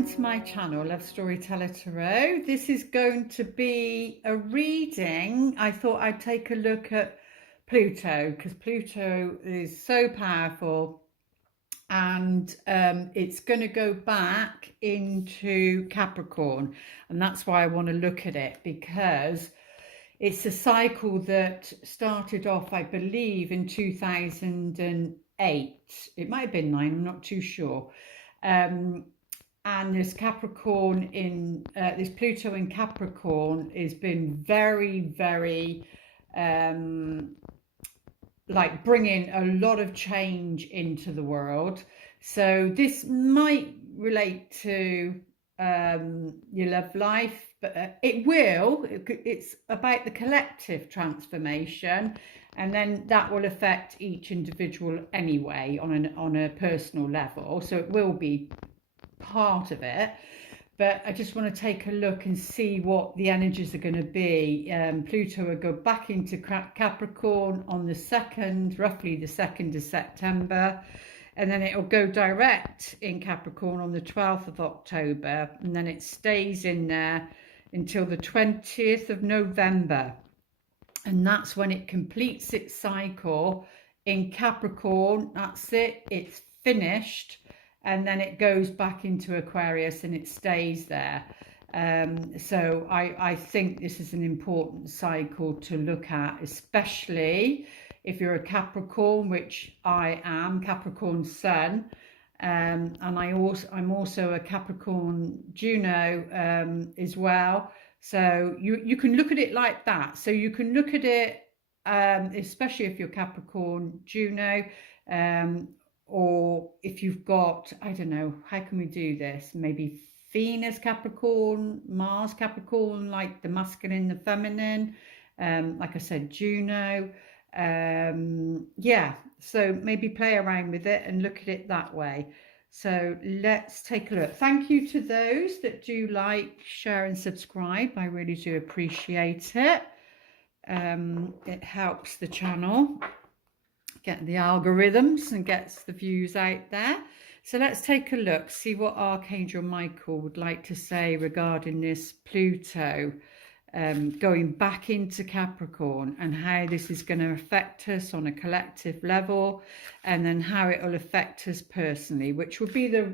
welcome to my channel, Love Storyteller Tarot. This is going to be a reading. I thought I'd take a look at Pluto because Pluto is so powerful, and it's going to go back into Capricorn, and that's why I want to look at it, because it's a cycle that started off, I believe, in 2008. It might have been 9, I'm not too sure. And this Capricorn in this Pluto in Capricorn has been very, very like bringing a lot of change into the world. So this might relate to your love life, but it will. It's about the collective transformation, and then that will affect each individual anyway on a personal level. So it will be part of it, but I just want to take a look and see what the energies are going to be. Pluto will go back into Capricorn on the 2nd, roughly the 2nd of September, and then it'll go direct in Capricorn on the 12th of October, and then it stays in there until the 20th of November, and that's when it completes its cycle in Capricorn. That's it, it's finished. And then it goes back into Aquarius and it stays there. So I think this is an important cycle to look at, especially if you're a Capricorn, which I am, Capricorn Sun. And I'm also a Capricorn Juno as well. So you can look at it like that. So you can look at it, especially if you're Capricorn Juno, or if you've got, I don't know, how can we do this? Maybe Venus Capricorn, Mars Capricorn, like the masculine, the feminine, like I said, Juno. Yeah, so maybe play around with it and look at it that way. So let's take a look. Thank you to those that do like, share and subscribe. I really do appreciate it. It helps the channel get the algorithms and gets the views out there. So let's take a look, see what Archangel Michael would like to say regarding this Pluto going back into Capricorn, and how this is going to affect us on a collective level, and then how it will affect us personally, which will be the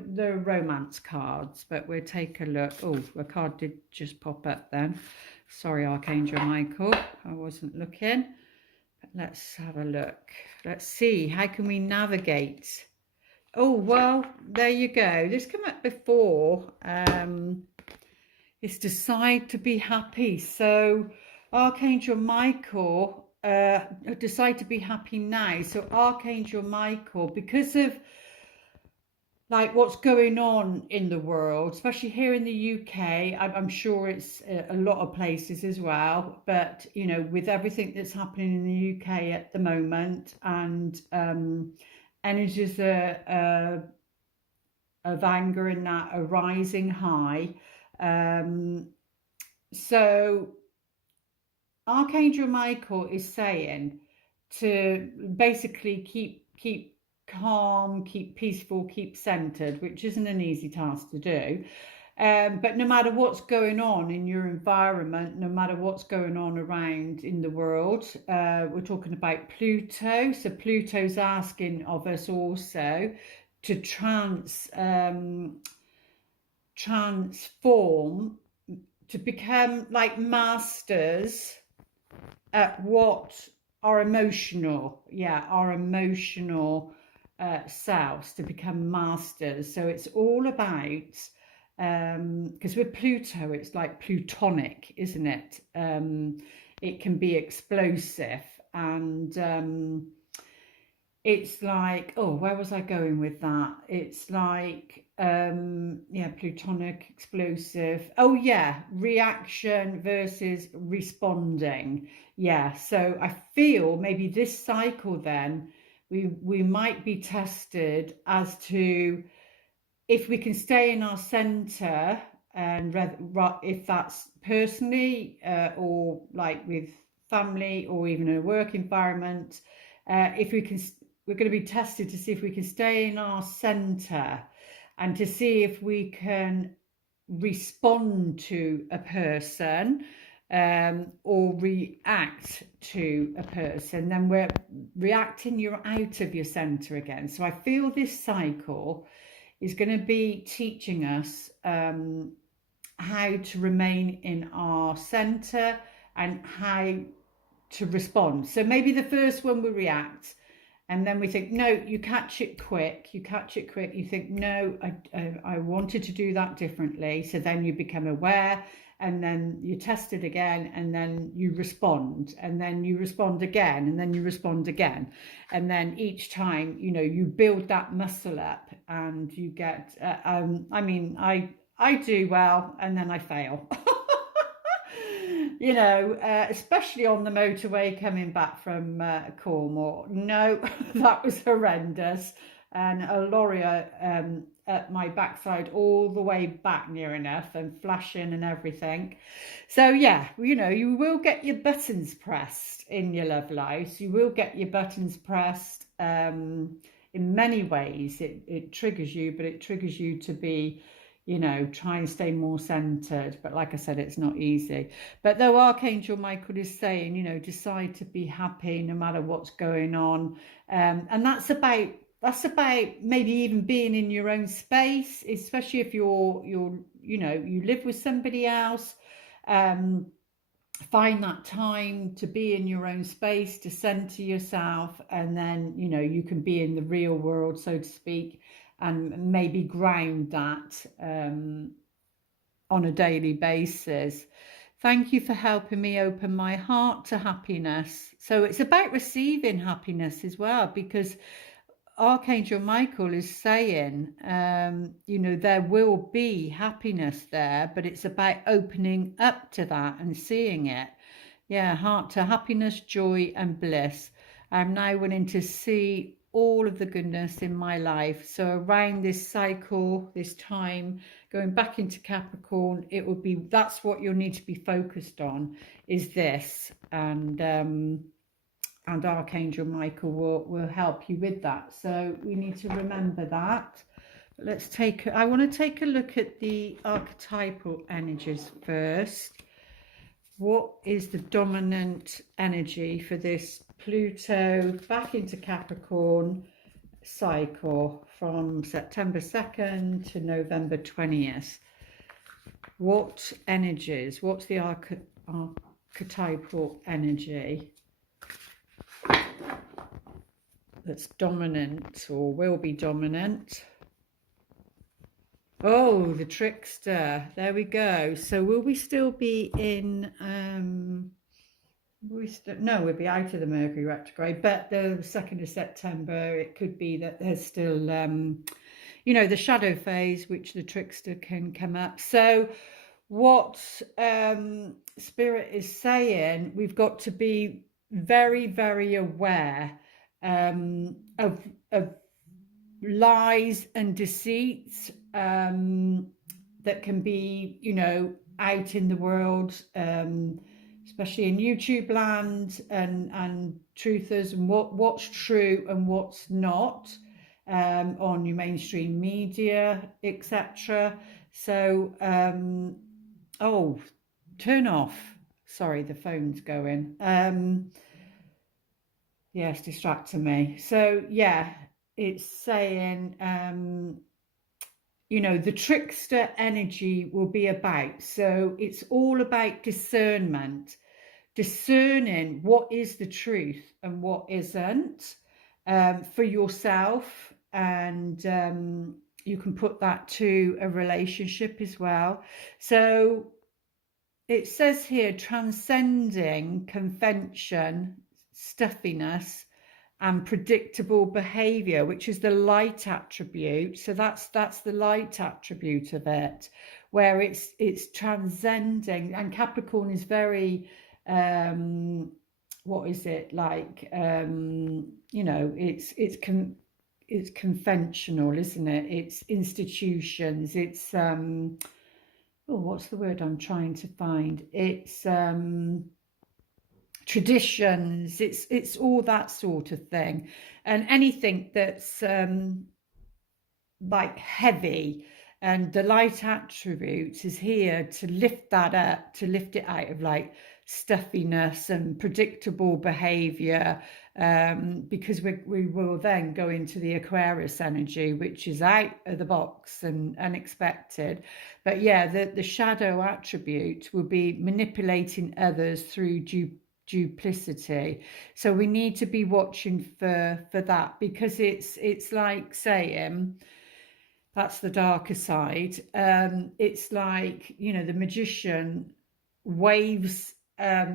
romance cards. But we'll take a look. Oh, a card did just pop up then. Sorry, Archangel Michael, I wasn't looking. Let's have a look. Let's see, how can we navigate? Oh, well, there you go. This came up before. It's decide to be happy. So Archangel Michael, decide to be happy now. So Archangel Michael, because of like what's going on in the world, especially here in the UK, I'm sure it's a lot of places as well, but you know, with everything that's happening in the UK at the moment, and energies of anger and that are rising high. So Archangel Michael is saying to basically keep calm, keep peaceful, keep centered, which isn't an easy task to do. But no matter what's going on in your environment, no matter what's going on around in the world, we're talking about Pluto. So Pluto's asking of us also to transform, to become like masters at what our emotional, selves, to become masters. So it's all about, because with Pluto, it's like plutonic, isn't it? It can be explosive, and it's like, oh, where was I going with that? It's like, plutonic, explosive. Oh yeah, reaction versus responding. Yeah, so I feel maybe this cycle then, we might be tested as to if we can stay in our center, and if that's personally or like with family or even in a work environment, if we can, we're going to be tested to see if we can stay in our center and to see if we can respond to a person or react to a person, then we're reacting, you're out of your center again. So I feel this cycle is going to be teaching us how to remain in our center and how to respond. So maybe the first one we react, and then we think, no, you catch it quick. You think, no, I wanted to do that differently. So then you become aware, and then you test it again, and then you respond, and then you respond again, and then you respond again. And then each time, you know, you build that muscle up, and you get, I mean, I do well, and then I fail. You know, especially on the motorway coming back from Cornwall. No, that was horrendous. And a lorry at my backside all the way back near enough, and flashing and everything. So yeah, you know, you will get your buttons pressed in your love life. You will get your buttons pressed in many ways. It triggers you, but it triggers you to be, you know, try and stay more centered. But like I said, it's not easy. But though Archangel Michael is saying, you know, decide to be happy no matter what's going on. And that's about maybe even being in your own space, especially if you're you know, you live with somebody else. Find that time to be in your own space, to center yourself, and then, you know, you can be in the real world, so to speak, and maybe ground that on a daily basis. Thank you for helping me open my heart to happiness. So it's about receiving happiness as well, because Archangel Michael is saying, you know, there will be happiness there, but it's about opening up to that and seeing it. Yeah, heart to happiness, joy and bliss. I'm now willing to see all of the goodness in my life. So around this cycle, this time, going back into Capricorn, it will be, that's what you'll need to be focused on, is this. And Archangel Michael will help you with that. So we need to remember that. Let's take, I want to take a look at the archetypal energies first. What is the dominant energy for this Pluto back into Capricorn cycle from September 2nd to November 20th? What energies? What's the archetypal energy that's dominant or will be dominant? Oh, the trickster. There we go. So will we still be in no, we'll be out of the Mercury retrograde, but the 2nd of September, it could be that there's still you know, the shadow phase, which the trickster can come up. So what Spirit is saying, we've got to be very, very aware of lies and deceits that can be, you know, out in the world, especially in YouTube land, and truthers, and what's true and what's not on your mainstream media, etc. So oh, turn off, sorry, the phone's going. Yeah, it's distracting me. So yeah, it's saying you know, the trickster energy will be about, so it's all about discernment, discerning what is the truth and what isn't, for yourself, and you can put that to a relationship as well. So it says here, transcending convention, stuffiness and predictable behavior, which is the light attribute. So that's the light attribute of it, where it's transcending. And Capricorn is very what is it like, you know, it's conventional, isn't it? It's institutions, it's oh, what's the word I'm trying to find? It's traditions, it's all that sort of thing. And anything that's like heavy, And the light attributes is here to lift that up, to lift it out of like stuffiness and predictable behavior, because we will then go into the Aquarius energy, which is out of the box and unexpected. But yeah, the shadow attribute will be manipulating others through duplicity. So we need to be watching for that, because it's like saying, that's the darker side. It's like, you know, the magician waves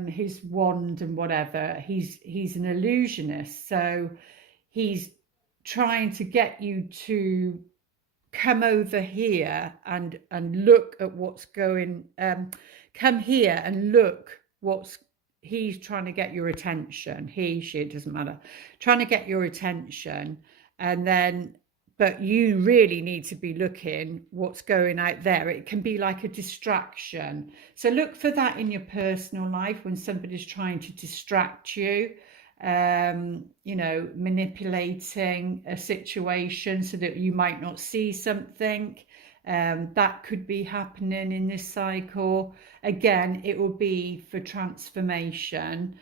his wand and whatever. He's an illusionist, so he's trying to get you to come over here and look at what's going. Come here and look what's. He's trying to get your attention. He, she, it doesn't matter. Trying to get your attention, and then. But you really need to be looking what's going out there. It can be like a distraction. So look for that in your personal life when somebody's trying to distract you, you know, manipulating a situation so that you might not see something. That could be happening in this cycle. Again, it will be for transformation.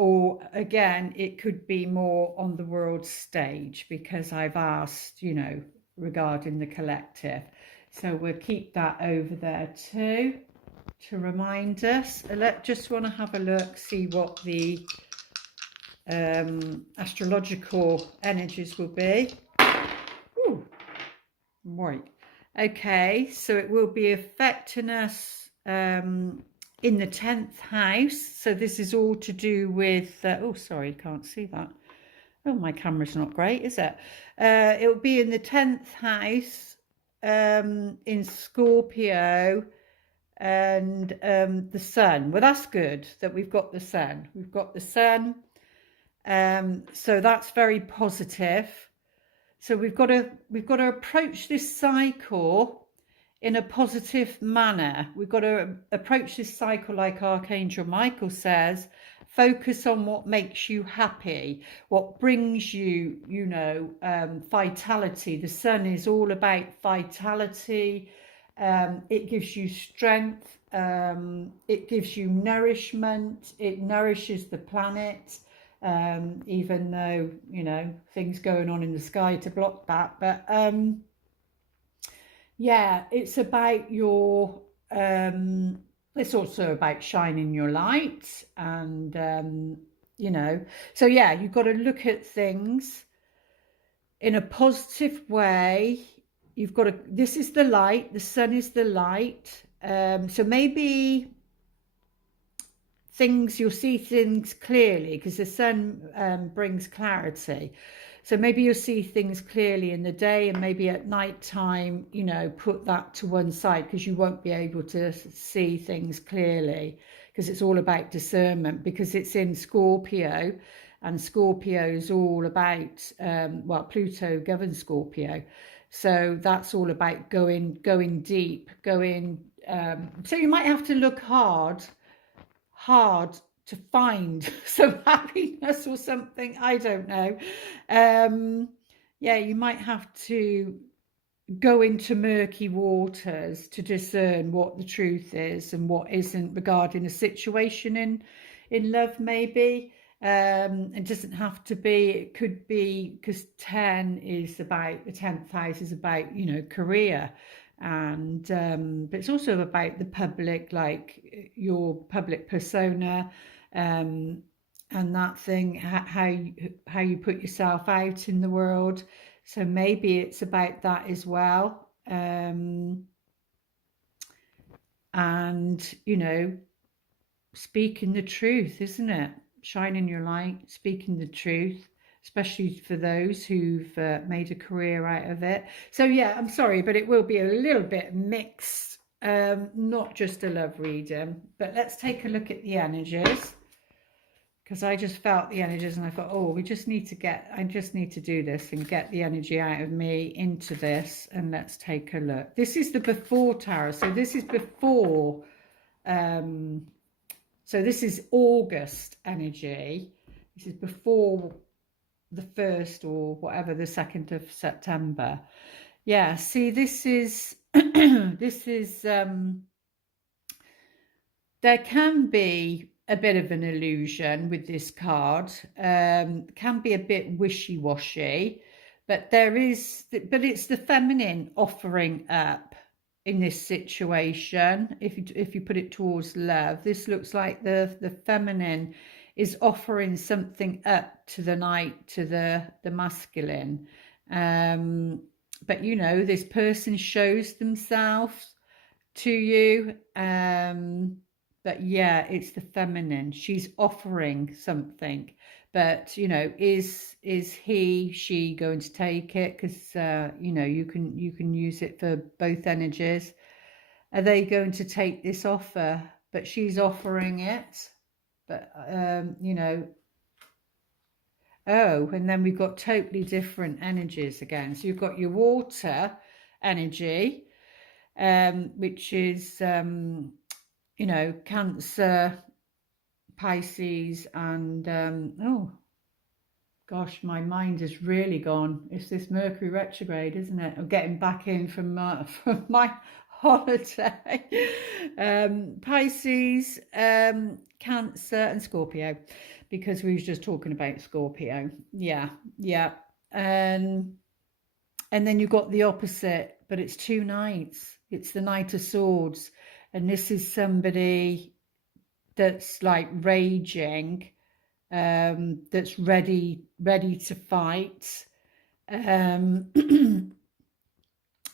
Or again, it could be more on the world stage, because I've asked, you know, regarding the collective. So we'll keep that over there too, to remind us. Just want to have a look, see what the astrological energies will be. Ooh, right. Okay, so it will be affecting us in the 10th house. So this is all to do with oh, sorry, can't see that. Oh, my camera's not great, is it? It will be in the 10th house, in Scorpio, and the sun. Well, that's good that we've got the sun. We've got the sun, so that's very positive. So we've got to approach this cycle in a positive manner. We've got to approach this cycle like Archangel Michael says. Focus on what makes you happy, what brings you, you know, vitality. The sun is all about vitality. It gives you strength. It gives you nourishment. It nourishes the planet, even though, you know, things going on in the sky to block that. But yeah, it's about your, it's also about shining your light, and, you know, so yeah, you've got to look at things in a positive way. You've got to, this is the light, the sun is the light. So maybe you'll see things clearly, because the sun brings clarity. So maybe you'll see things clearly in the day, and maybe at night time, you know, put that to one side, because you won't be able to see things clearly, because it's all about discernment, because it's in Scorpio, and Scorpio is all about, well, Pluto governs Scorpio. So that's all about going deep, going, so you might have to look hard to find some happiness or something. I don't know. Yeah, you might have to go into murky waters to discern what the truth is and what isn't regarding a situation in love, maybe. It doesn't have to be, it could be, because 10 is about, the 10th house is about, you know, career. And but it's also about the public, like your public persona, and that thing, how you put yourself out in the world. So maybe it's about that as well. And, you know, speaking the truth, isn't it? Shining your light, speaking the truth, especially for those who've made a career out of it. So yeah, I'm sorry, but it will be a little bit mixed, not just a love reading. But let's take a look at the energies, because I just felt the energies and I thought, oh, I just need to do this and get the energy out of me into this. And let's take a look. This is the before tarot. So this is before, so this is August energy. This is before the 1st or whatever, the 2nd of September. Yeah, see, this is this is there can be a bit of an illusion with this card, can be a bit wishy-washy, but it's the feminine offering up in this situation. If you put it towards love, this looks like the feminine is offering something up to the night, to the masculine. But you know, this person shows themselves to you, but yeah, it's the feminine. She's offering something, but you know, is she going to take it? Because you know, you can use it for both energies. Are they going to take this offer? But she's offering it, but you know, oh, and then we've got totally different energies again. So you've got your water energy, which is you know, Cancer, Pisces, and oh gosh, my mind is really gone. It's this Mercury retrograde, isn't it? I'm getting back in from from my holiday. Pisces, Cancer, and Scorpio, because we were just talking about Scorpio. Yeah, yeah. And then you've got the opposite, but it's two knights. It's the Knight of Swords, and this is somebody that's like raging, that's ready to fight,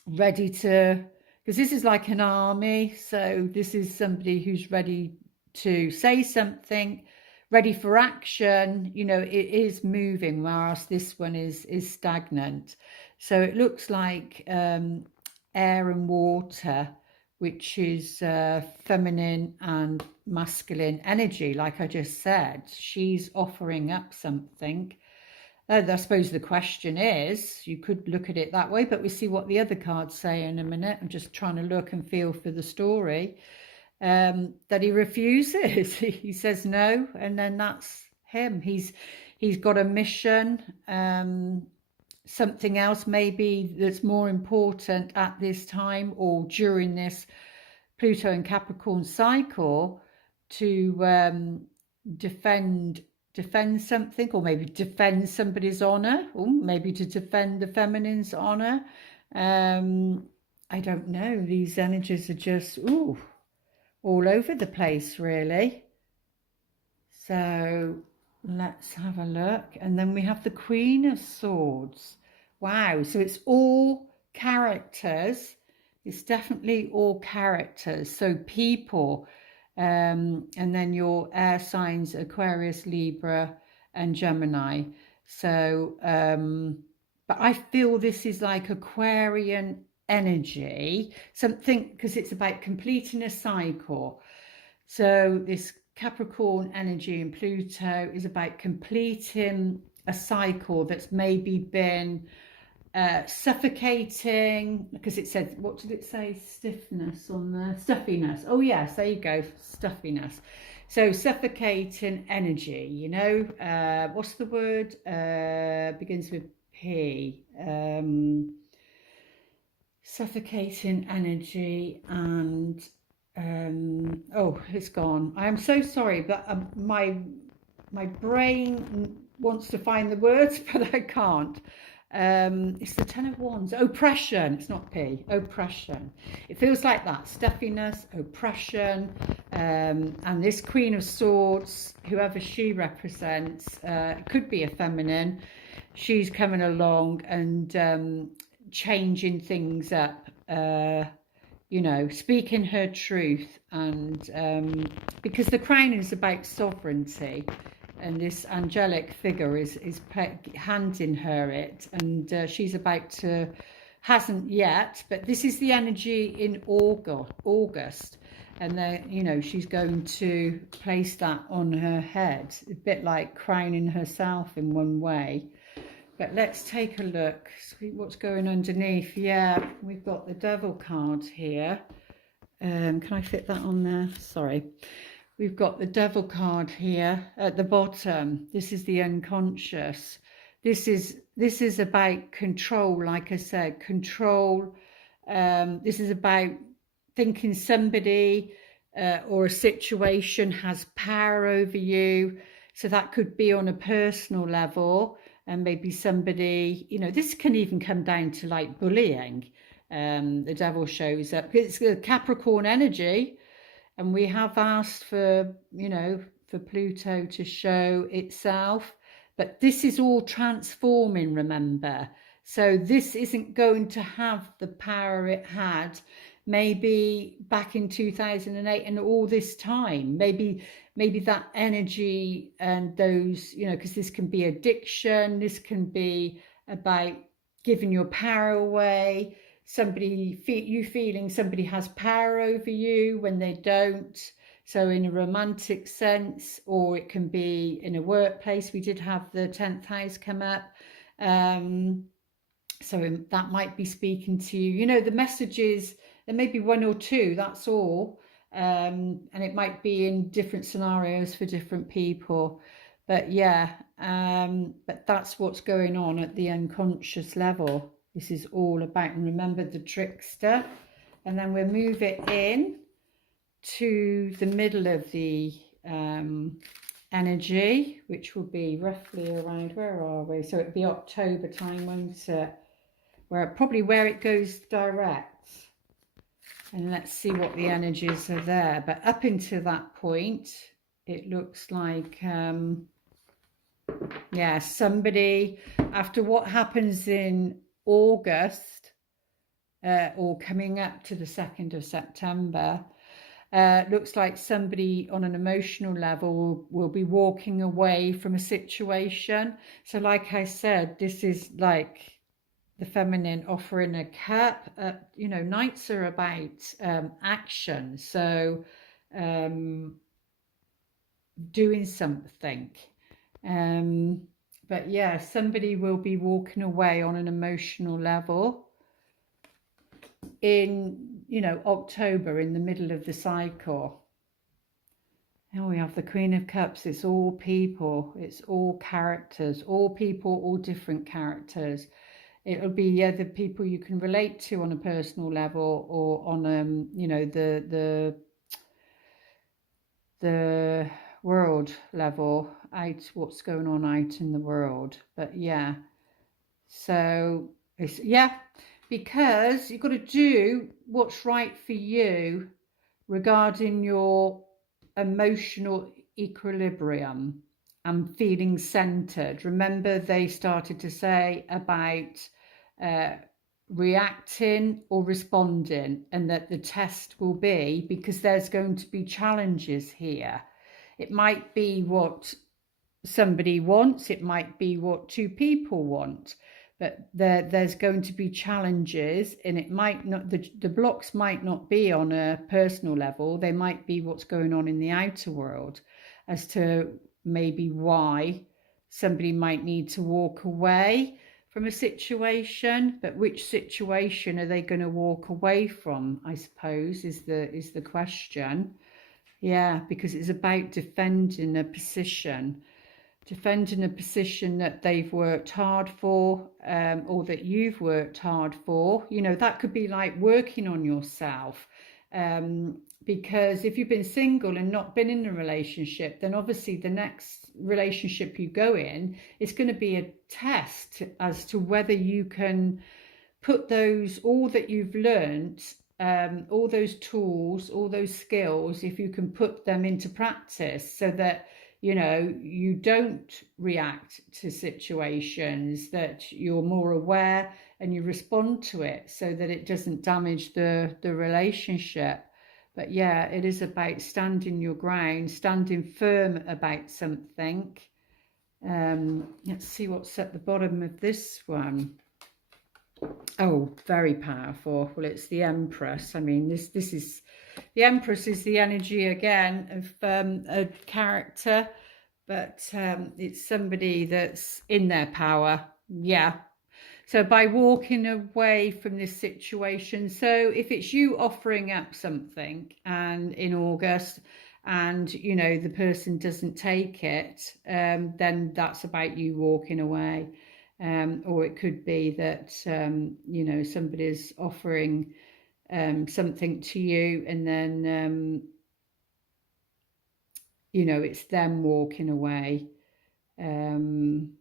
ready to, because this is like an army. So this is somebody who's ready to say something, ready for action. You know, it is moving, whereas this one is stagnant. So it looks like air and water, which is feminine and masculine energy. Like I just said, she's offering up something. I suppose the question is, you could look at it that way, but we see what the other cards say in a minute. I'm just trying to look and feel for the story. That he refuses. He says no, and then that's him. He's got a mission, something else maybe that's more important at this time or during this Pluto and Capricorn cycle, to defend something, or maybe defend somebody's honor, or maybe to defend the feminine's honor. I don't know. These energies are just all over the place, really. So let's have a look. And then we have the Queen of Swords. Wow. So it's all characters. It's definitely all characters. So people, and then your air signs, Aquarius, Libra, and Gemini. So, but I feel this is like Aquarian energy, something, because it's about completing a cycle. So this Capricorn energy and Pluto is about completing a cycle that's maybe been suffocating, because it said, what did it say? Stiffness on the stuffiness. Oh yes, there you go, stuffiness. So suffocating energy, you know, what's the word? Begins with P. Suffocating energy, and oh, it's gone. I am so sorry, but my brain wants to find the words, but I can't. It's the Ten of Wands. Oppression. It's not P. Oppression. It feels like that. Stuffiness, oppression, and this Queen of Swords, whoever she represents, could be a feminine. She's coming along and changing things up. You know, speaking her truth, and because the crown is about sovereignty, and this angelic figure is handing her it, and she's about to, hasn't yet, but this is the energy in August, and then, you know, she's going to place that on her head, a bit like crowning herself in one way. But let's take a look, see what's going underneath. Yeah, we've got the Devil card here. Can I fit that on there? Sorry. We've got the Devil card here at the bottom. This is the unconscious. this is about control. Like I said, control. This is about thinking somebody or a situation has power over you. So that could be on a personal level, and maybe somebody, you know, this can even come down to like bullying. The devil shows up. It's a Capricorn energy, and we have asked for, you know, for Pluto to show itself. But this is all transforming, remember. So this isn't going to have the power it had maybe back in 2008 and all this time. Maybe that energy and those, you know, because this can be addiction, this can be about giving your power away, you feeling somebody has power over you when they don't. So in a romantic sense, or it can be in a workplace. We did have the 10th house come up. So that might be speaking to you. You know, the messages, there may be one or two, that's all. And it might be in different scenarios for different people. But yeah, but that's what's going on at the unconscious level. This is all about, and remember the trickster. And then we'll move it in to the middle of the energy, which will be roughly around, where are we? So it'll be October time, won't it? Where it goes direct. And let's see what the energies are there. But up until that point, it looks like, yeah, somebody, after what happens in August, or coming up to the 2nd of September, looks like somebody on an emotional level will be walking away from a situation. So like I said, this is like the feminine offering a cup. You know, knights are about action. So doing something. But yeah, somebody will be walking away on an emotional level in, you know, October, in the middle of the cycle. And we have the Queen of Cups. It's all people, it's all characters, all people, all different characters. It'll be the people you can relate to on a personal level, or on you know, the world level, out what's going on out in the world. But yeah, so it's, yeah, because you've got to do what's right for you regarding your emotional equilibrium and feeling centered. Remember, they started to say about reacting or responding, and that the test will be, because there's going to be challenges here. It might be what somebody wants, it might be what two people want, but there's going to be challenges, and it might not, the blocks might not be on a personal level, they might be what's going on in the outer world, as to maybe why somebody might need to walk away from a situation. But which situation are they going to walk away from, I suppose, is the question. Yeah, because it's about defending a position that they've worked hard for, or that you've worked hard for. You know, that could be like working on yourself, because if you've been single and not been in a relationship, then obviously the next relationship you go in is going to be a test as to whether you can put all that you've learned, all those tools, all those skills, if you can put them into practice, so that, you know, you don't react to situations, that you're more aware and you respond to it, so that it doesn't damage the relationship. But yeah, it is about standing your ground, standing firm about something. Let's see what's at the bottom of this one. Oh, very powerful. Well, it's the Empress. I mean, this is the Empress is the energy again of a character, but it's somebody that's in their power. Yeah. So by walking away from this situation, so if it's you offering up something and in August, and you know the person doesn't take it, then that's about you walking away. or it could be that, you know, somebody's offering something to you, and then, you know, it's them walking away. Something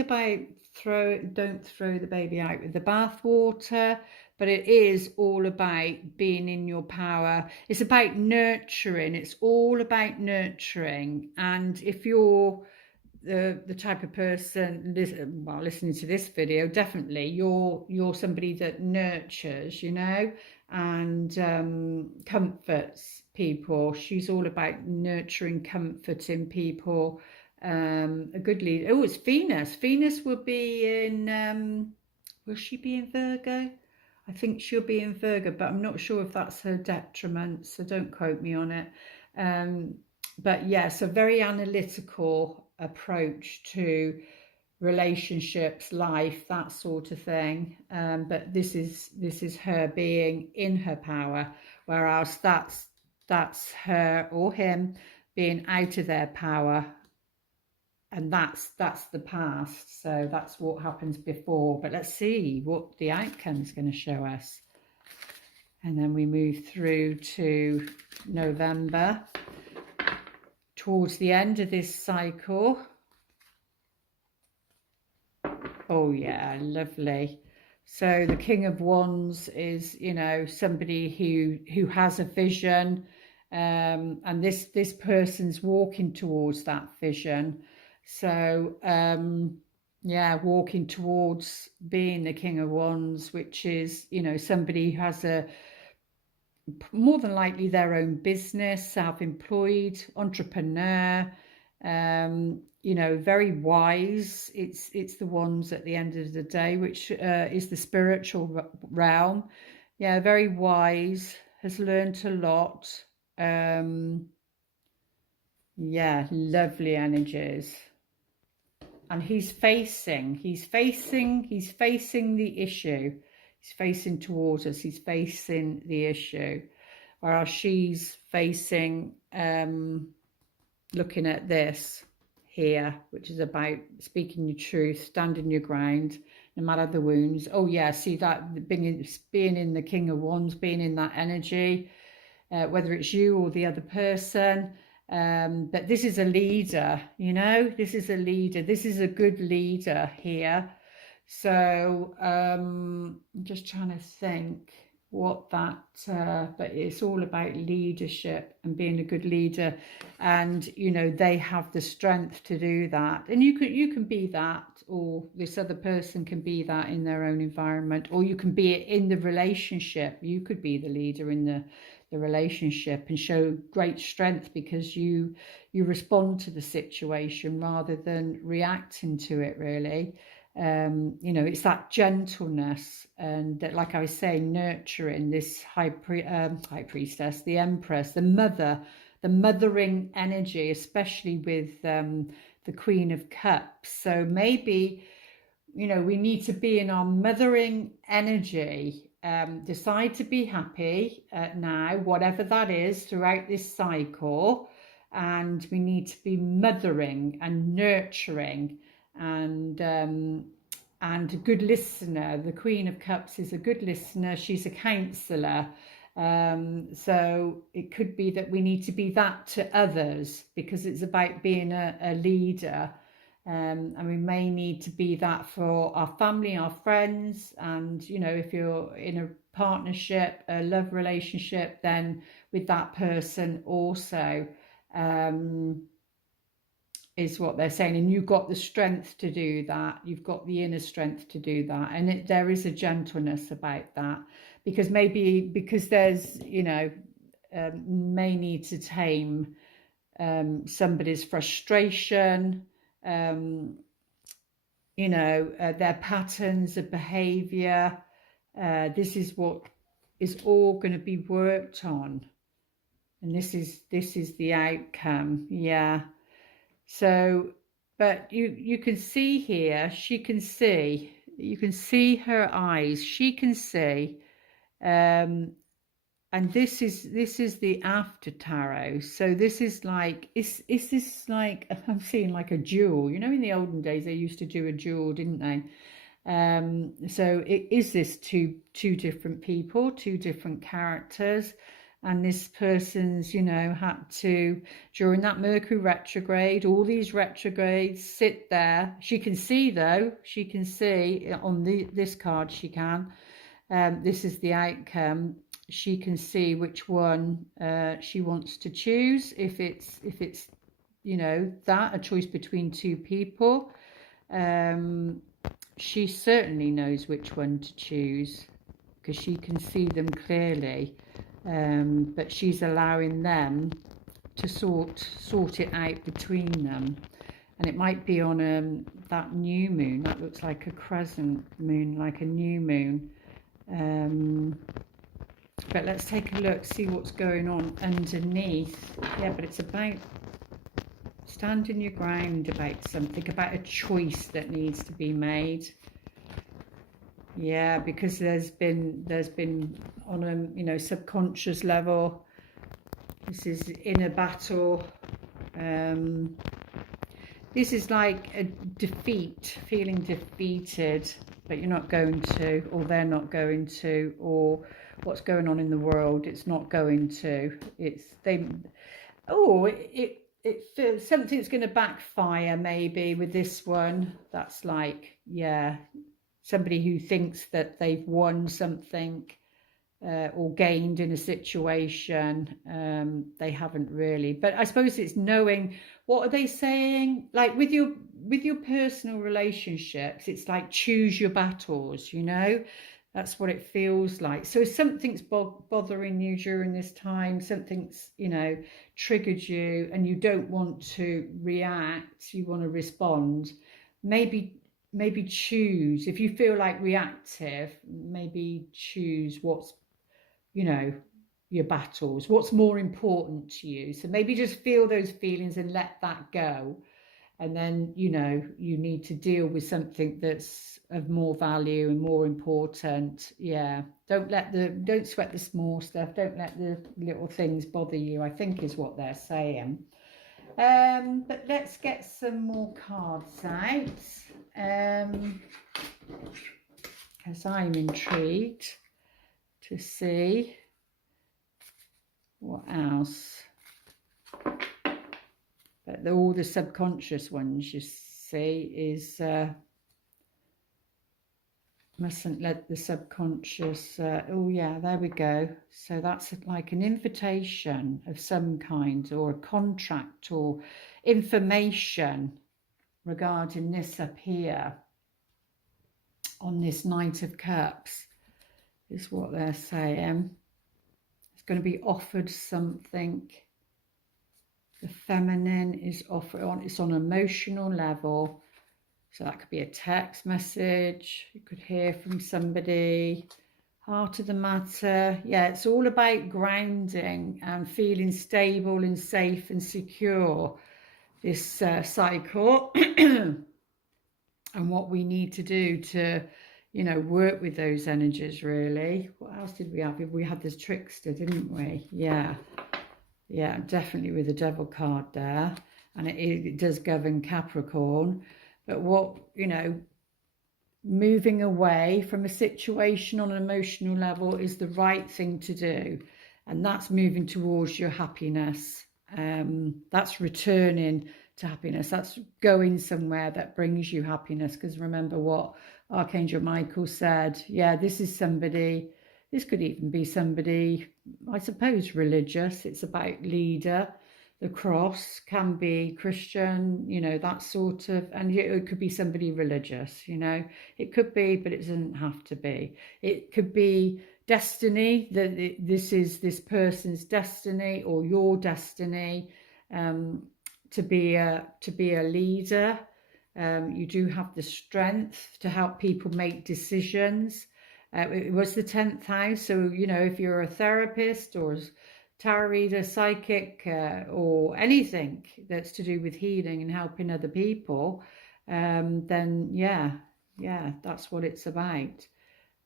about don't throw the baby out with the bathwater, but it is all about being in your power. It's about nurturing. It's all about nurturing. And if you're the type of person, well, listening to this video, definitely you're somebody that nurtures, you know, and comforts people. She's all about nurturing, comforting people. A good leader. Oh, it's Venus. Venus will be in, will she be in Virgo? I think she'll be in Virgo, but I'm not sure if that's her detriment, so don't quote me on it. But yes, a very analytical approach to relationships, life, that sort of thing. But this is her being in her power, whereas that's her or him being out of their power. And that's the past. So that's what happens before. But let's see what the outcome is going to show us. And then we move through to November, towards the end of this cycle. Oh yeah, lovely. So the King of Wands is, you know, somebody who has a vision, and this person's walking towards that vision. So yeah, walking towards being the King of Wands, which is, you know, somebody who has a more than likely their own business, self-employed, entrepreneur, you know, very wise. It's the Wands at the end of the day, which is the spiritual realm. Yeah, very wise, has learned a lot. Yeah, lovely energies. And he's facing the issue. He's facing towards us. He's facing the issue. Whereas she's facing, looking at this here, which is about speaking your truth, standing your ground, no matter the wounds. Oh yeah, see that being in the King of Wands, being in that energy, whether it's you or the other person. But this is a leader, you know, this is a leader. This is a good leader here. So I'm just trying to think what that, but it's all about leadership and being a good leader. And, you know, they have the strength to do that. And you can be that, or this other person can be that in their own environment, or you can be in the relationship. You could be the leader in the relationship and show great strength because you respond to the situation rather than reacting to it, really. You know, it's that gentleness and that, like I was saying, nurturing this high priestess, the Empress, the mothering energy, especially with the Queen of Cups. So maybe, you know, we need to be in our mothering energy. Decide to be happy now, whatever that is, throughout this cycle, and we need to be mothering and nurturing and a good listener. The Queen of Cups is a good listener. She's a counselor. So it could be that we need to be that to others, because it's about being a leader. And we may need to be that for our family, our friends, and, you know, if you're in a partnership, a love relationship, then with that person also, is what they're saying. And you've got the strength to do that. You've got the inner strength to do that. And there is a gentleness about that, because there's, you know, may need to tame somebody's frustration, you know, their patterns of behavior. This is what is all going to be worked on, and this is the outcome. Yeah. So, but you can see here, you can see her eyes. She can see and this is the after tarot. So this is like, is this like, I'm seeing like a duel. You know, in the olden days they used to do a duel, didn't they? So is this two different people, two different characters, and this person's, you know, had to, during that Mercury retrograde, all these retrogrades, sit there. She can see, though, she can see on this card, she can. This is the outcome. She can see which one she wants to choose. If it's you know, that a choice between two people, she certainly knows which one to choose because she can see them clearly. But she's allowing them to sort it out between them. And it might be on that new moon. That looks like a crescent moon, like a new moon. But let's take a look, see what's going on underneath. Yeah, but it's about standing your ground about something, about a choice that needs to be made. Yeah, because there's been on a, you know, subconscious level, this is inner battle. This is like a defeat, feeling defeated, but you're not going to, or they're not going to, or what's going on in the world, it's not going to. It's they. Oh, it feels something's going to backfire maybe with this one. That's like, yeah, somebody who thinks that they've won something or gained in a situation. They haven't really. But I suppose it's knowing, what are they saying? Like with your personal relationships, it's like choose your battles, you know? That's what it feels like. So if something's bothering you during this time, something's, you know, triggered you and you don't want to react, you want to respond, maybe choose. If you feel like reactive, maybe choose what's, you know, your battles, what's more important to you. So maybe just feel those feelings and let that go. And then, you know, you need to deal with something that's of more value and more important. Yeah. Don't sweat the small stuff. Don't let the little things bother you, I think is what they're saying. But let's get some more cards out. Because I'm intrigued to see what else. But all the subconscious ones, you see, is mustn't let the subconscious, oh yeah, there we go. So that's like an invitation of some kind, or a contract, or information regarding this up here on this Knight of Cups, is what they're saying. It's going to be offered something. The feminine is offered on, it's on an emotional level. So that could be a text message. You could hear from somebody. Heart of the matter. Yeah, it's all about grounding and feeling stable and safe and secure. This cycle. And what we need to do to, you know, work with those energies, really. What else did we have? We had this trickster, didn't we? Yeah. Yeah, definitely with the devil card there. And it does govern Capricorn. But what, you know, moving away from a situation on an emotional level is the right thing to do. And that's moving towards your happiness. That's returning to happiness. That's going somewhere that brings you happiness. Because remember what Archangel Michael said. Yeah, this is somebody, this could even be somebody, I suppose, religious. It's about leader. The cross can be Christian, you know, that sort of, and it could be somebody religious, you know. It could be, but it doesn't have to be. It could be destiny, that this is this person's destiny or your destiny, to be a leader. You do have the strength to help people make decisions. It was the 10th house, so, you know, if you're a therapist or tarot reader, psychic, or anything that's to do with healing and helping other people, then yeah, that's what it's about.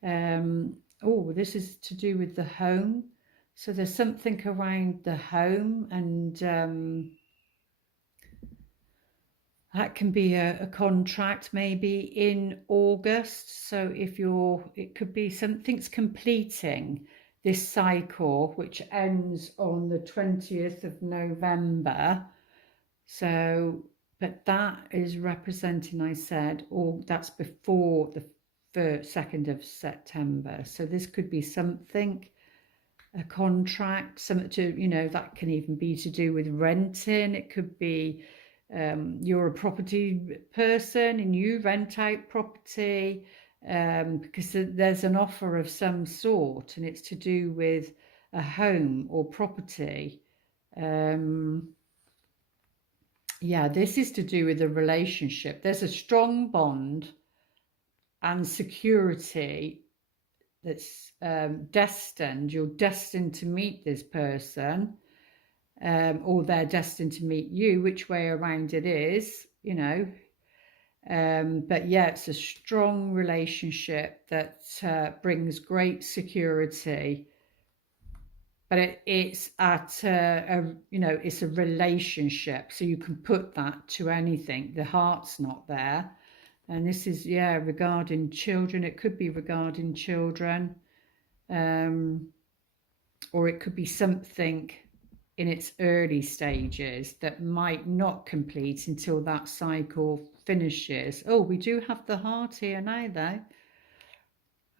Oh, this is to do with the home, So there's something around the home, and that can be a contract maybe in August. So if it could be something's completing this cycle, which ends on the 20th of November. So, but that is representing, I said, or that's before the 2nd of September. So this could be something, a contract, something to, you know, that can even be to do with renting. It could be you're a property person and you rent out property because there's an offer of some sort, and it's to do with a home or property. Yeah, this is to do with a relationship. There's a strong bond and security that's destined. You're destined to meet this person, or they're destined to meet you, which way around it is, you know. But yeah, it's a strong relationship that brings great security. But it's at you know, it's a relationship, so you can put that to anything. The heart's not there. And this is, yeah, regarding children. It could be regarding children, or it could be something in its early stages that might not complete until that cycle finishes. Oh, we do have the heart here now, though.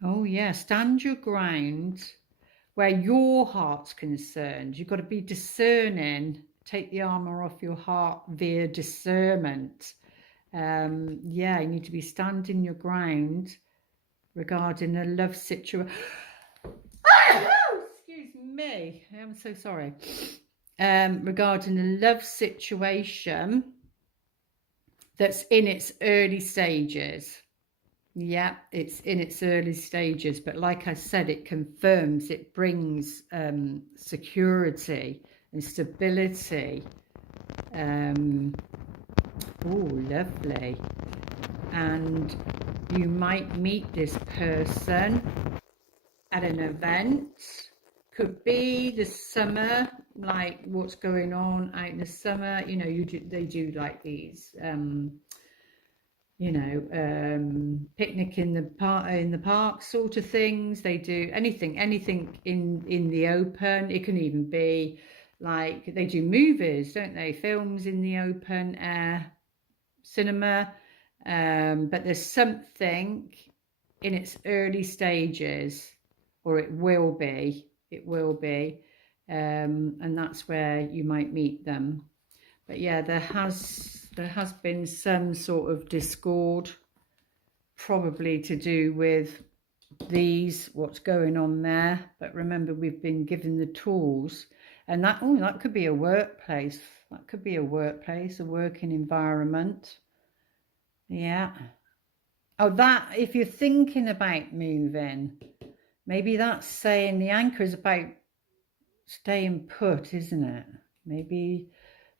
Oh, yeah, stand your ground where your heart's concerned. You've got to be discerning. Take the armor off your heart via discernment. Yeah, you need to be standing your ground regarding a love situation. Excuse me, I'm so sorry. Regarding a love situation that's in its early stages. Yeah, it's in its early stages, but like I said, it confirms, it brings security and stability. Oh, lovely. And you might meet this person at an event. Could be the summer, like what's going on out in the summer. You know, they do like these you know, picnic in the park sort of things. They do anything in the open. It can even be like they do movies, don't they? Films in the open air, cinema. But there's something in its early stages, or it will be, and that's where you might meet them. But yeah, there has been some sort of discord, probably to do with what's going on there. But remember, we've been given the tools, and that could be a workplace. That could be a workplace, a working environment. Yeah. Oh, that, if you're thinking about moving, maybe that's saying the anchor is about staying put, isn't it? Maybe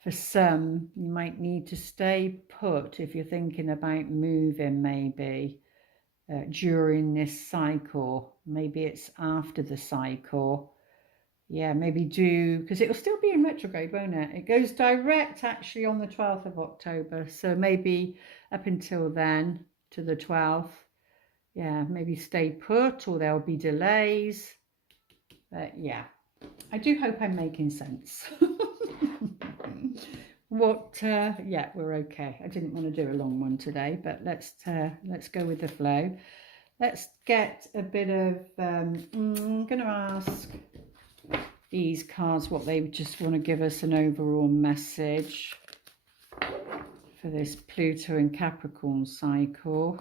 for some, you might need to stay put if you're thinking about moving, maybe during this cycle. Maybe it's after the cycle. Yeah, maybe because it will still be in retrograde, won't it? It goes direct actually on the 12th of October. So maybe up until then, to the 12th. Yeah, maybe stay put, or there'll be delays. But yeah, I do hope I'm making sense. Yeah, we're okay. I didn't want to do a long one today, but let's go with the flow. Let's get a bit of I'm going to ask these cards what they just want to give us an overall message for this Pluto and Capricorn cycle.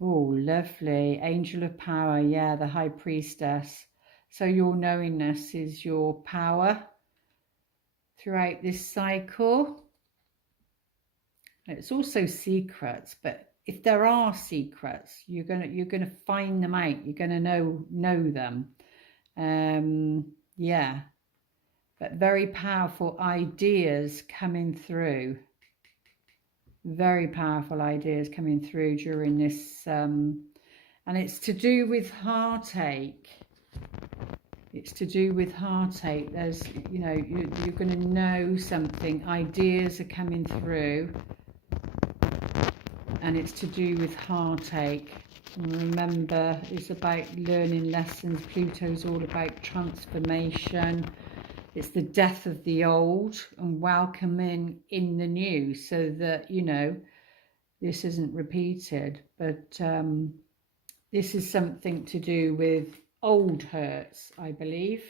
Oh, lovely. Angel of power. Yeah, the High Priestess. So your knowingness is your power throughout this cycle. It's also secrets, but if there are secrets, you're gonna find them out. You're gonna know them. Yeah, but very powerful ideas coming through. Very powerful ideas coming through during this, and it's to do with heartache. It's to do with heartache. There's, you know, you're going to know something. Ideas are coming through. And it's to do with heartache. And remember, it's about learning lessons. Pluto's all about transformation. It's the death of the old and welcoming in the new, so that, you know, this isn't repeated. But this is something to do with old hurts, I believe.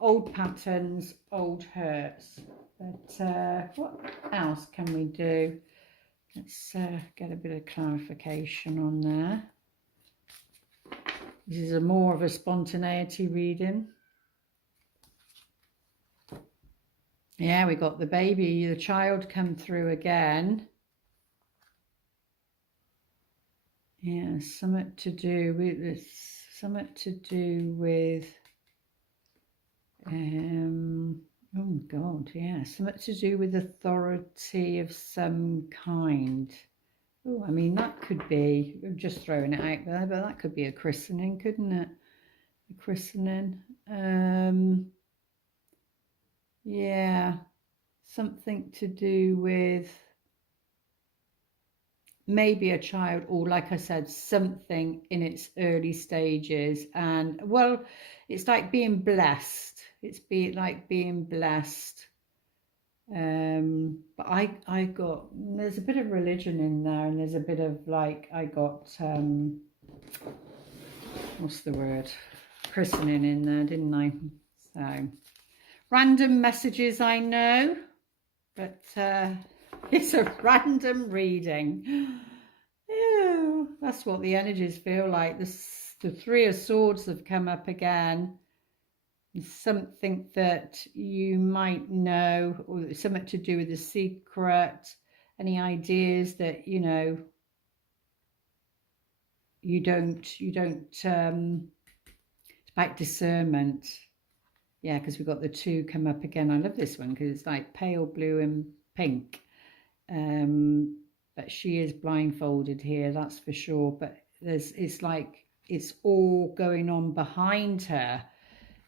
Old patterns, old hurts. But what else can we do? Let's get a bit of clarification on there. This is more of a spontaneity reading. Yeah, we got the baby, the child come through again. Yeah, something to do with this, something to do with oh God, yeah, something to do with authority of some kind. Oh, I mean, that could be, I'm just throwing it out there, but that could be a christening, couldn't it? A christening. Yeah, something to do with maybe a child, or like I said, something in its early stages. And well, it's like being blessed. It's like being blessed. But I got, there's a bit of religion in there, and there's a bit of like, I got what's the word, christening in there, didn't I? So random messages, I know, but it's a random reading. Yeah, that's what the energies feel like. The Three of Swords have come up again. Something that you might know, or something to do with a secret, any ideas that, you know, you don't it's about discernment. Yeah, because we've got the two come up again. I love this one because it's like pale blue and pink. But she is blindfolded here, that's for sure. But it's like it's all going on behind her.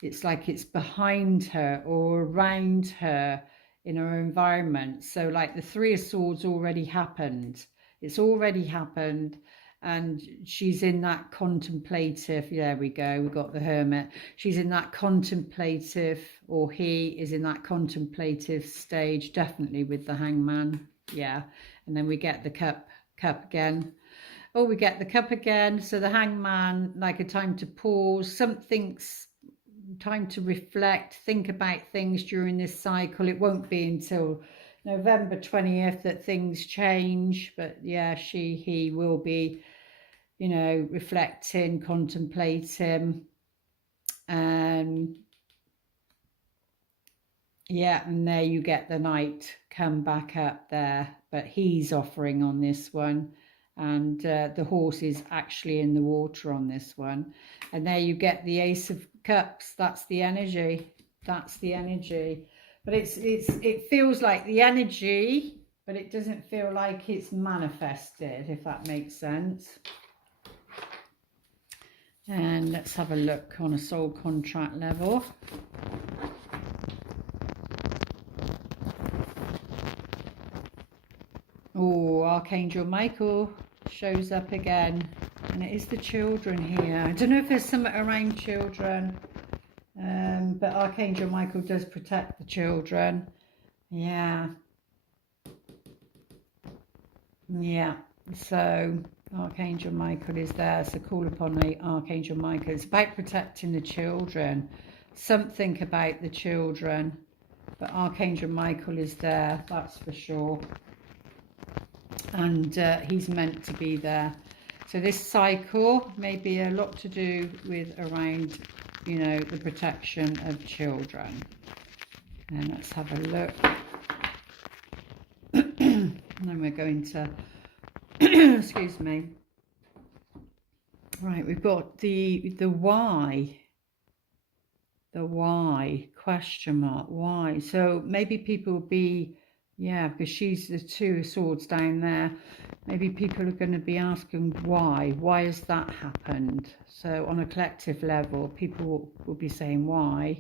It's like it's behind her or around her in her environment. So like the Three of Swords already happened. It's already happened. And she's in that contemplative, there we go, we've got the Hermit. She's in that contemplative, or he is in that contemplative stage, definitely with the Hangman. Yeah. And then we get the cup again. Oh, we get the cup again. So the Hangman, like a time to pause, something's time to reflect, think about things during this cycle. It won't be until November 20th that things change, but yeah, he will be, you know, reflecting, contemplating, and yeah, and there you get the Knight come back up there, but he's offering on this one, and the horse is actually in the water on this one. And there you get the Ace of Cups. That's the energy. That's the energy. But it feels like the energy, but it doesn't feel like it's manifested, if that makes sense. And let's have a look on a soul contract level. Oh, Archangel Michael shows up again. And it is the children here. I don't know if there's something around children. But Archangel Michael does protect the children. Yeah. Yeah. So Archangel Michael is there. So call upon the Archangel Michael. It's about protecting the children. Something about the children. But Archangel Michael is there. That's for sure. And he's meant to be there. So this cycle may be a lot to do with around, you know, the protection of children. And let's have a look. And then we're going to, excuse me. Right, we've got the why. The why, question mark, why. So maybe people will be Yeah, because she's the Two of Swords down there. Maybe people are going to be asking why. Why has that happened? So on a collective level, people will be saying why.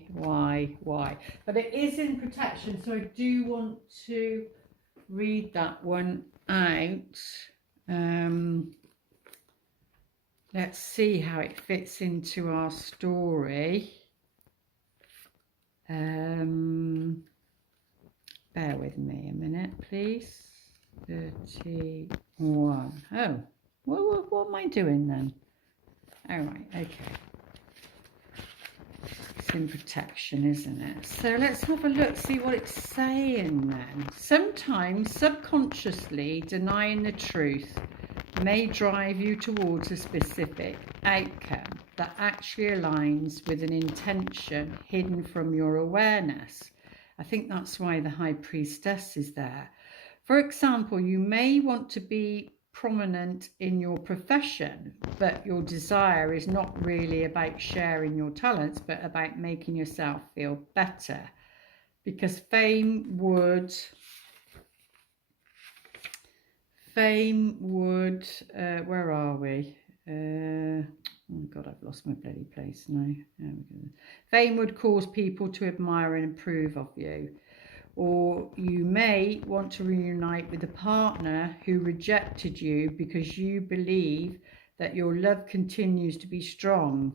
But it is in protection, so I do want to read that one out. Let's see how it fits into our story. Bear with me a minute, please. 31. Oh, what am I doing then? All right, okay. It's in protection, isn't it? So let's have a look, see what it's saying then. Sometimes subconsciously denying the truth may drive you towards a specific outcome that actually aligns with an intention hidden from your awareness. I think that's why the High Priestess is there. For example, you may want to be prominent in your profession, but your desire is not really about sharing your talents, but about making yourself feel better. Because fame would, where are we? Oh God, I've lost my bloody place now. Fame would cause people to admire and approve of you. Or you may want to reunite with a partner who rejected you because you believe that your love continues to be strong.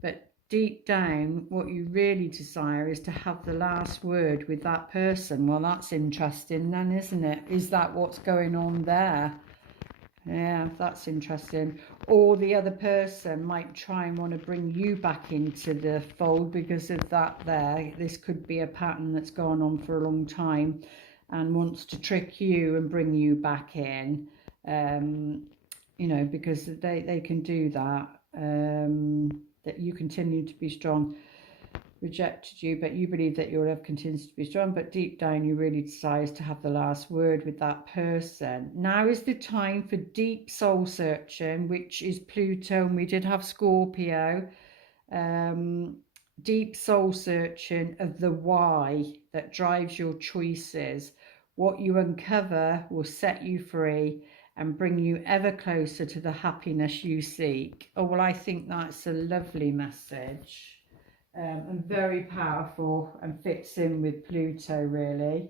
But deep down, what you really desire is to have the last word with that person. Well, that's interesting then, isn't it? Is that what's going on there? Yeah, that's interesting. Or the other person might try and want to bring you back into the fold because of that there. This could be a pattern that's gone on for a long time and wants to trick you and bring you back in, you know, because they can do that, that you continue to be strong. Rejected you, but you believe that your love continues to be strong, but deep down you really desire to have the last word with that person. Now is the time for deep soul searching, which is Pluto, and we did have Scorpio. Deep soul searching of the why that drives your choices. What you uncover will set you free and bring you ever closer to the happiness you seek. Oh, well, I think that's a lovely message. And very powerful and fits in with Pluto really.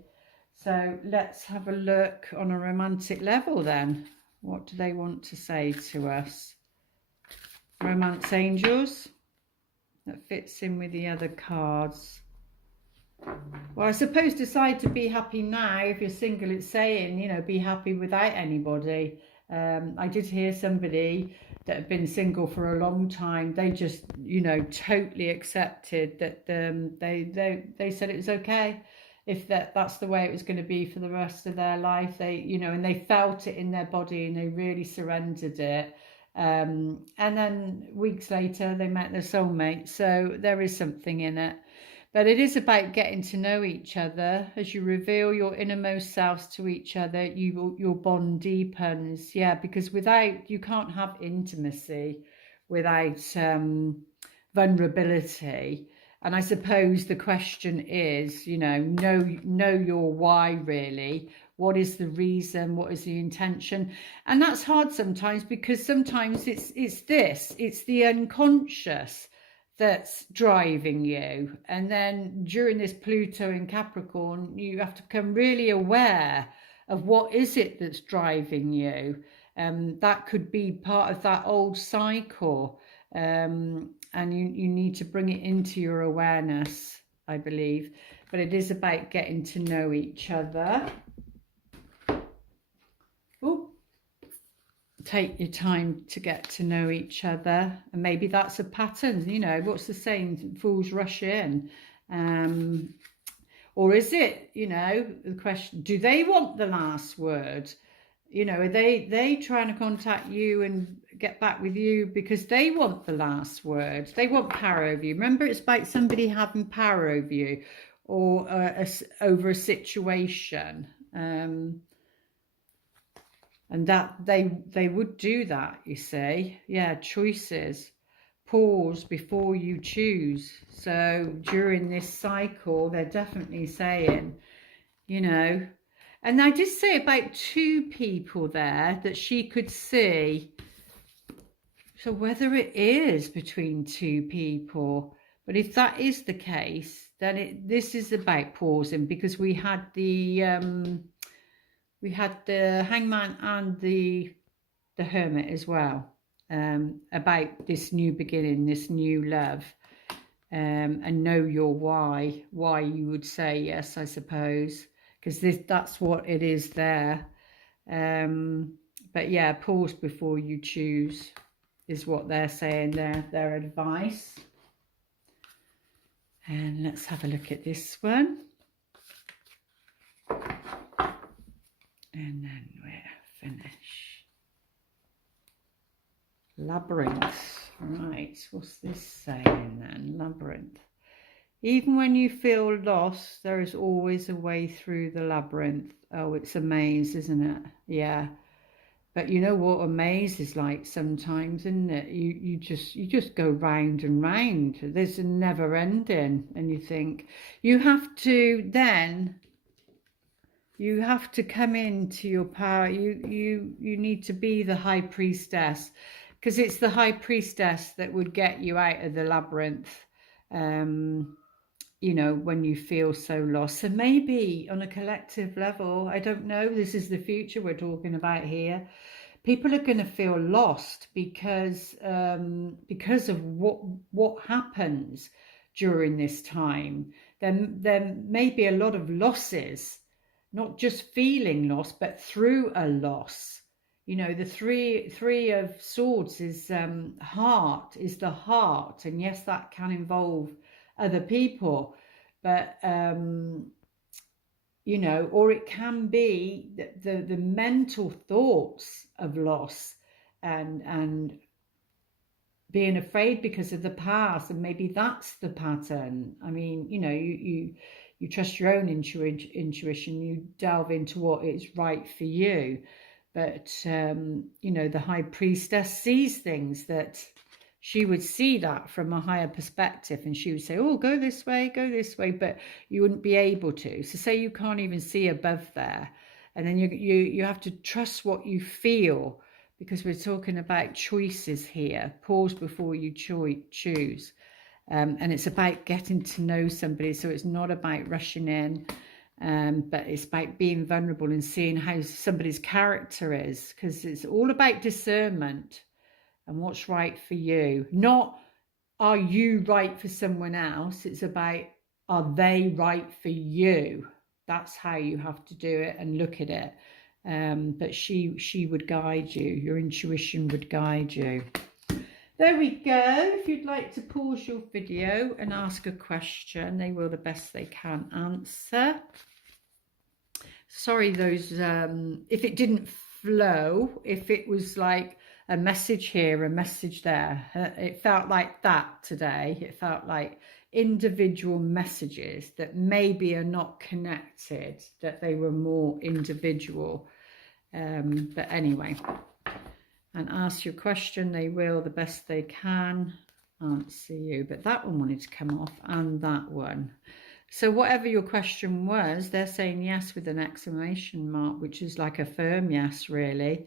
So let's have a look on a romantic level then. What do they want to say to us? Romance angels. That fits in with the other cards. Well, I suppose decide to be happy now. If you're single, it's saying, you know, be happy without anybody. I did hear somebody that had been single for a long time. They just, you know, totally accepted that they said it was okay if that's the way it was going to be for the rest of their life. They, you know, and they felt it in their body and they really surrendered it. And then weeks later they met their soulmate. So there is something in it. But it is about getting to know each other. As you reveal your innermost selves to each other, your bond deepens. Yeah, because you can't have intimacy without vulnerability. And I suppose the question is, you know your why really. What is the reason? What is the intention? And that's hard sometimes because sometimes it's the unconscious that's driving you. And then during this Pluto in Capricorn, you have to become really aware of what is it that's driving you. That could be part of that old cycle, and you need to bring it into your awareness, I believe. But it is about getting to know each other. Ooh. Take your time to get to know each other, and maybe that's a pattern. You know, what's the saying, fools rush in, or is it, you know, the question, do they want the last word? You know, are they trying to contact you and get back with you because they want the last word? They want power over you. Remember, it's about somebody having power over you, or over a situation. And that they would do that, you see. Yeah, choices. Pause before you choose. So during this cycle, they're definitely saying, you know, And I did say about 2 people there that she could see. So whether it is between 2 people, but if that is the case, then this is about pausing, because we had the hangman and the hermit as well, about this new beginning, this new love, and know your why you would say yes, I suppose, because that's what it is there. But yeah, pause before you choose is what they're saying, their advice. And let's have a look at this one. And then we're finished. Labyrinth. Right, what's this saying then? Labyrinth. Even when you feel lost, there is always a way through the labyrinth. Oh, it's a maze, isn't it? Yeah. But you know what a maze is like sometimes, isn't it? You just go round and round. There's a never ending, and you think you have to come into your power. You need to be the high priestess, because it's the high priestess that would get you out of the labyrinth. You know, when you feel so lost. So maybe on a collective level, I don't know, this is the future we're talking about here. People are going to feel lost because of what happens during this time. There may be a lot of losses, not just feeling lost, but through a loss. You know, the three of swords is heart, is the heart, and yes, that can involve other people, but you know, or it can be the mental thoughts of loss and being afraid because of the past, and maybe that's the pattern. I mean, you know, you trust your own intuition, you delve into what is right for you, but you know, the high priestess sees things that she would see that from a higher perspective, and she would say, oh, go this way, but you wouldn't be able to. So say you can't even see above there, and then you have to trust what you feel, because we're talking about choices here. Pause before you choose. And it's about getting to know somebody, so it's not about rushing in, but it's about being vulnerable and seeing how somebody's character is, because it's all about discernment and what's right for you. Not are you right for someone else, it's about are they right for you. That's how you have to do it and look at it. But she would guide you, your intuition would guide you. There we go. If you'd like to pause your video and ask a question, they will the best they can answer. Sorry, those if it didn't flow, if it was like a message here, a message there, it felt like that today. It felt like individual messages that maybe are not connected, that they were more individual. But anyway, and ask your question, they will the best they can answer you. But that one wanted to come off, and that one. So whatever your question was, they're saying yes with an exclamation mark, which is like a firm yes, really.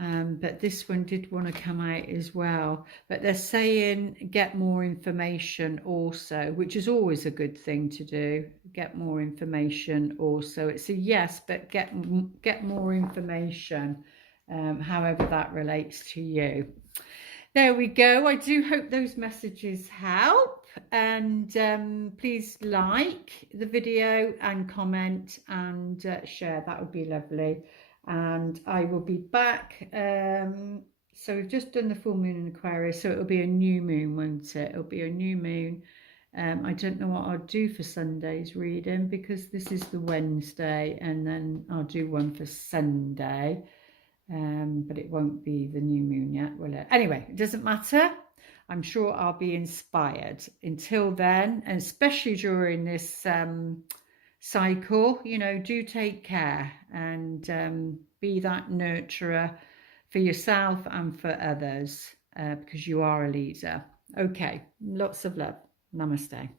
But this one did want to come out as well. But they're saying get more information also, which is always a good thing to do. Get more information also. It's a yes, but get more information, however that relates to you. There we go. I do hope those messages help, and please like the video and comment and share. That would be lovely. And I will be back. So we've just done the full moon in Aquarius, so it'll be a new moon, won't it? It'll be a new moon. I don't know what I'll do for Sunday's reading, because this is the Wednesday, and then I'll do one for Sunday. But it won't be the new moon yet, will it? Anyway, it doesn't matter. I'm sure I'll be inspired. Until then, and especially during this cycle, you know, do take care and be that nurturer for yourself and for others, because you are a leader. Okay, lots of love. Namaste.